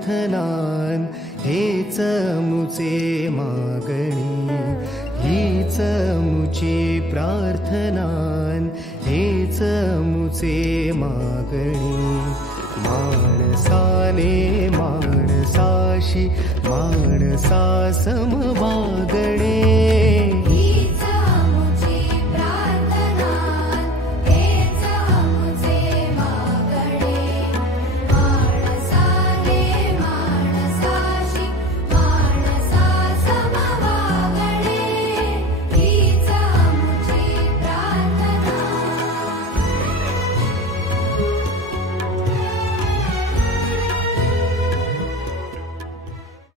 प्रार्थनान हेच मुचे मागणी, हीच मुची प्रार्थनान हेच मुचे मागणी. माणसाने माणसाशी माणसा सम वागणे,